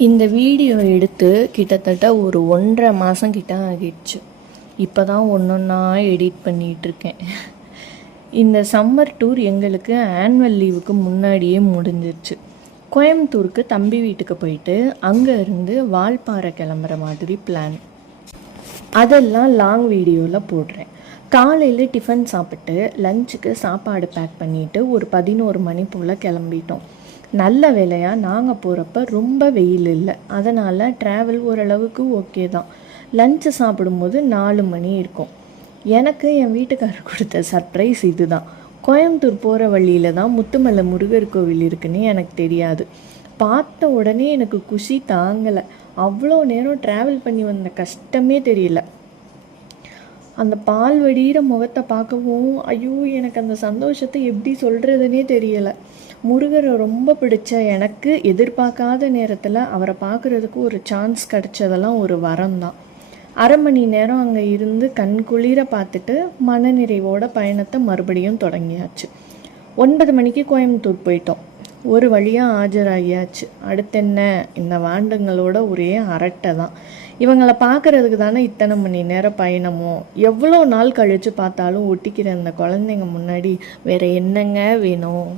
இந்த வீடியோ எடுத்து கிட்டத்தட்ட ஒரு 1.5 மாதம் கிட்ட ஆகிடுச்சு. இப்போ தான் ஒன்றா எடிட் பண்ணிகிட்ருக்கேன். இந்த சம்மர் டூர் எங்களுக்கு ஆனுவல் லீவுக்கு முன்னாடியே முடிஞ்சிருச்சு. கோயம்புத்தூருக்கு தம்பி வீட்டுக்கு போயிட்டு அங்கே இருந்து வால்பாறை கிளம்புற மாதிரி பிளான். அதெல்லாம் லாங் வீடியோவில் போடுறேன். காலையில் டிஃபன் சாப்பிட்டு லஞ்சுக்கு சாப்பாடு பேக் பண்ணிவிட்டு ஒரு 11 மணி போல் கிளம்பிட்டோம். நல்ல வேலையாக நாங்கள் போகிறப்ப ரொம்ப வெயில் இல்லை, அதனால் ட்ராவல் ஓரளவுக்கு ஓகே தான். லஞ்சு சாப்பிடும்போது 4 மணி இருக்கும். எனக்கு என் வீட்டுக்காரர் கொடுத்த சர்ப்ரைஸ் இது தான். கோயம்புத்தூர் போகிற வழியில் தான் முத்துமலை முருகர் கோவில் இருக்குன்னு எனக்கு தெரியாது. பார்த்த உடனே எனக்கு குஷி தாங்கலை. அவ்வளோ நேரம் ட்ராவல் பண்ணி வந்த கஷ்டமே தெரியல. அந்த பால் வடிகிற முகத்தை பார்க்கவும் ஐயோ, எனக்கு அந்த சந்தோஷத்தை எப்படி சொல்கிறதுனே தெரியலை. முருகரை ரொம்ப பிடிச்ச எனக்கு எதிர்பார்க்காத நேரத்தில் அவரை பார்க்குறதுக்கு ஒரு சான்ஸ் கிடச்சதெல்லாம் ஒரு வரம் தான். 1/2 மணி நேரம் அங்கே இருந்து கண் குளிர பார்த்துட்டு மனநிறைவோட பயணத்தை மறுபடியும் தொடங்கியாச்சு. 9 மணிக்கு கோயம்புத்தூர் போயிட்டோம். ஒரு வழியாக ஆஜராகியாச்சு. அடுத்தென்ன, இந்த வாண்டுங்களோட ஒரே அரட்டை தான். இவங்களை பார்க்குறதுக்கு தானே இத்தனை மணி நேரம் பயணமோ. எவ்வளோ நாள் கழித்து பார்த்தாலும் ஒட்டிக்கிற அந்த குழந்தைங்க முன்னாடி வேறு என்னங்க வேணும்.